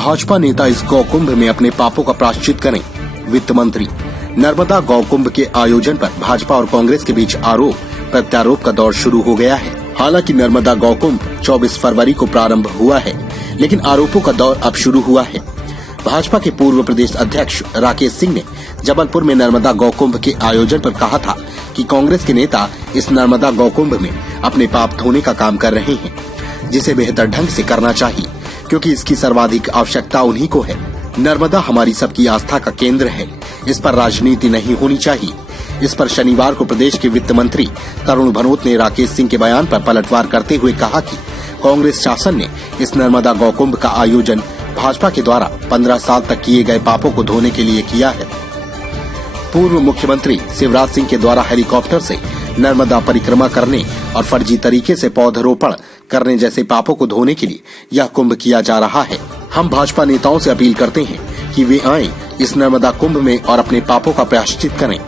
भाजपा नेता इस गौकुंभ में अपने पापों का प्रायश्चित करें। वित्त मंत्री। नर्मदा गौकुंभ के आयोजन पर भाजपा और कांग्रेस के बीच आरोप प्रत्यारोप का दौर शुरू हो गया है। हालांकि नर्मदा गौकुंभ 24 फरवरी को प्रारंभ हुआ है, लेकिन आरोपों का दौर अब शुरू हुआ है। भाजपा के पूर्व प्रदेश अध्यक्ष राकेश सिंह ने जबलपुर में नर्मदा गौकुंभ के आयोजन पर कहा था कि कांग्रेस के नेता इस नर्मदा गौकुंभ में अपने पाप धोने का काम कर रहे हैं, जिसे बेहतर ढंग से करना चाहिए, क्योंकि इसकी सर्वाधिक आवश्यकता उन्हीं को है। नर्मदा हमारी सबकी आस्था का केंद्र है, इस पर राजनीति नहीं होनी चाहिए। इस पर शनिवार को प्रदेश के वित्त मंत्री तरुण भनोत ने राकेश सिंह के बयान पर पलटवार करते हुए कहा कि कांग्रेस शासन ने इस नर्मदा गौकुंभ का आयोजन भाजपा के द्वारा 15 साल तक किए गए पापों को धोने के लिए किया है। पूर्व मुख्यमंत्री शिवराज सिंह के द्वारा हेलीकॉप्टर से नर्मदा परिक्रमा करने और फर्जी तरीके से पौधरोपण करने जैसे पापों को धोने के लिए यह कुंभ किया जा रहा है। हम भाजपा नेताओं से अपील करते हैं कि वे आएं इस नर्मदा कुंभ में और अपने पापों का प्रायश्चित करें।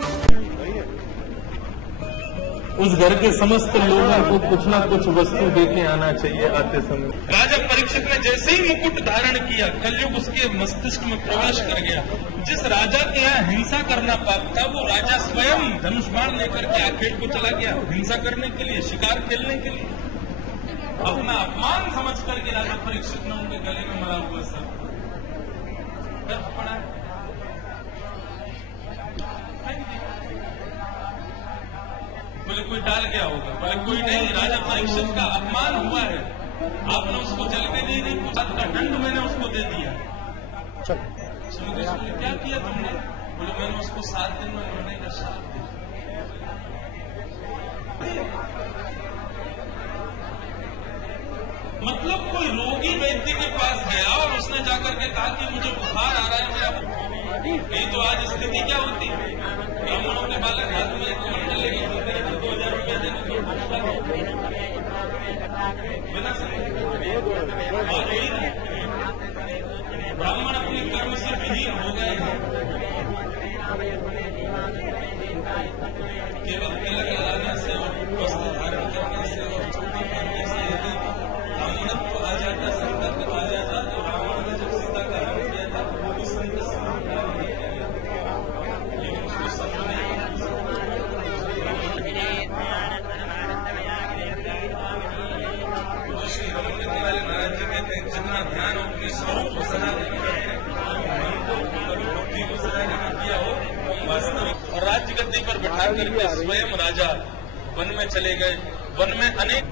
उस घर के समस्त लोगों को कुछ न कुछ वस्तु देके आना चाहिए आते समय। राजा परीक्षित ने जैसे ही मुकुट धारण किया, कलयुग उसके मस्तिष्क में प्रवेश कर गया। जिस राजा के यहाँ हिंसा करना पाप था, वो राजा स्वयं धनुष बाण लेकर के आखेट को चला गया हिंसा करने के लिए, शिकार खेलने के लिए। अपना अपमान समझ करके राजा परीक्षित ने उनके गले में मरा हुआ सर पड़ा। बोले कोई डाल गया होगा, बोले कोई नहीं, राजा परीक्षित का अपमान हुआ है, आपने उसको जलने नहीं दी, का दंड मैंने उसको दे दिया। बोले क्या किया तुमने? बोले मैंने उसको 7 दिन में मरने का श्राप दिया। मतलब कोई रोगी व्यक्ति के पास गया और उसने जाकर के कहा कि मुझे बुखार आ रहा है, नहीं तो आज स्थिति क्या होती? ब्राह्मणों के बालक हाथ में लेके 2000 रुपया देने ब्राह्मण अपने कर्म से विहीन हो गए हैं। केवल तिलक लगाने से और वस्त्र धारण करने से और चोटी पहनने से यदि ब्राह्मणत्व आ जाता, संतत्व आ जाता, तो रावण ने जब सीता का हरण किया था वो भी संत समाधान नहीं किया, लेकिन उसको संत नहीं। श्री रमन वाले महाराज जी कहते हैं, जितना ध्यान अपने स्वरूप को सजा देने बुद्धि को सजा देने किया हो, वास्तविक। और राज्य गद्दी पर बैठा करके स्वयं राजा वन में चले गए। वन में अनेक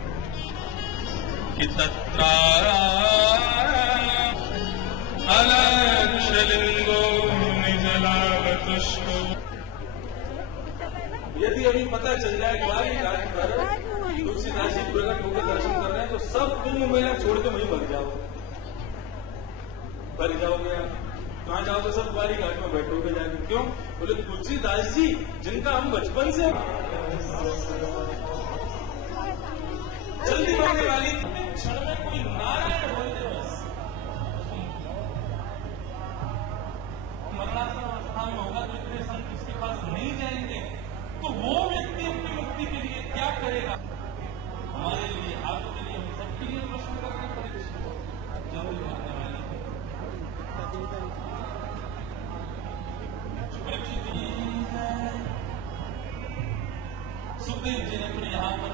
यदि अभी पता चल जाए द्वारी घाट पर तुलसीदास जी प्रकट होकर दर्शन कर रहे हैं, तो सब कुंभ मेला छोड़ के वहीं भर जाओ। भर जाओगे आप कहाँ जाओगे? सब द्वारी घाट में बैठोगे जाके। क्यों? बोले तुलसीदास जी जिनका हम बचपन से जल्दी होने वाली क्षण में कोई नारायण बोलते बस मरणासन अवस्था में होगा, तो इतने संत उसके पास नहीं जाएंगे, तो वो व्यक्ति अपनी मुक्ति के लिए क्या करेगा? हमारे लिए, आपके लिए, हम सबके लिए प्रश्न करने पड़ेगा। जरूर करने वाले सुखदेव जी ने फिर यहाँ पर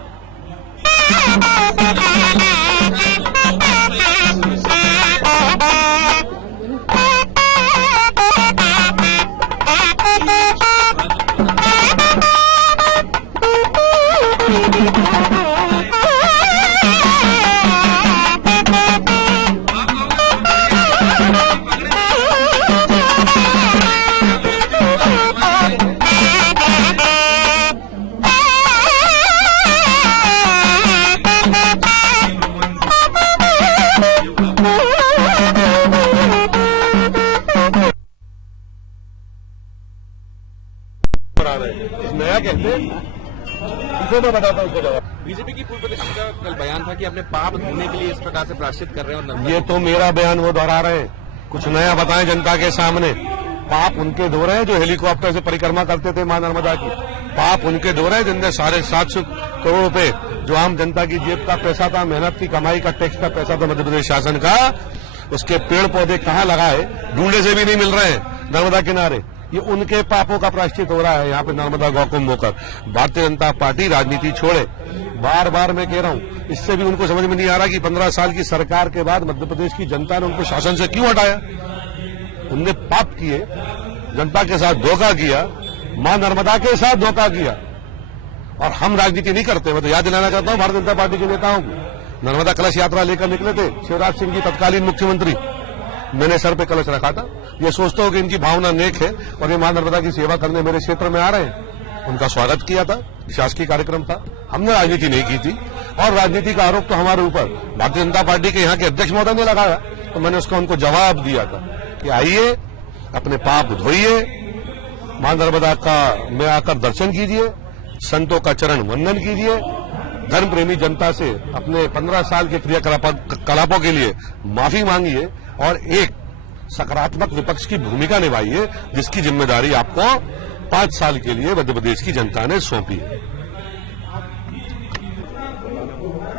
नया कहते हैं, इसे मैं बताता हूँ उसको जवाब। बीजेपी की पूर्व प्रदेश का कल बयान था कि अपने पाप धोने के लिए इस प्रकार से प्रायश्चित कर रहे हैं और ये तो मेरा बयान वो दोहरा रहे हैं। कुछ नया बताएं जनता के सामने। पाप उनके धो रहे हैं जो हेलीकॉप्टर से परिक्रमा करते थे मां नर्मदा की। पाप उनके धो रहे हैं जिनने 750 करोड़ रुपए जो आम जनता की जेब का पैसा था, मेहनत की कमाई का टैक्स का पैसा था मध्य प्रदेश शासन का, उसके पेड़ पौधे कहाँ लगाए ढूंढे से भी नहीं मिल रहे हैं नर्मदा किनारे। ये उनके पापों का प्रायश्चित हो रहा है यहाँ पे नर्मदा गौकुंभ होकर। भारतीय जनता पार्टी राजनीति छोड़े, बार बार मैं कह रहा हूँ। इससे भी उनको समझ में नहीं आ रहा कि 15 साल की सरकार के बाद मध्य प्रदेश की जनता ने उनको शासन से क्यों हटाया। उनने पाप किए, जनता के साथ धोखा किया, मां नर्मदा के साथ धोखा किया। और हम राजनीति नहीं करते। मैं तो याद दिलाना चाहता हूं भारतीय जनता पार्टी के नेताओं को, नर्मदा कलश यात्रा लेकर निकले थे शिवराज सिंह जी तत्कालीन मुख्यमंत्री। मैंने सर पे कलश रखा था। ये सोचता हूं कि इनकी भावना नेक है और ये मां नर्मदा की सेवा करने मेरे क्षेत्र में आ रहे हैं। उनका स्वागत किया था, शासकीय कार्यक्रम था। हमने राजनीति नहीं की थी और राजनीति का आरोप तो हमारे ऊपर भारतीय जनता पार्टी के यहाँ के अध्यक्ष महोदय ने लगाया। तो मैंने उसका उनको जवाब दिया था कि आइए, अपने पाप धोइए, मां नर्मदा का में आकर दर्शन कीजिए, संतों का चरण वंदन कीजिए, धर्म प्रेमी जनता से अपने 15 साल के क्रियाकलापों के लिए माफी मांगिए और एक सकारात्मक विपक्ष की भूमिका निभाइए, जिसकी जिम्मेदारी आपको 5 साल के लिए मध्य प्रदेश की जनता ने सौंपी है।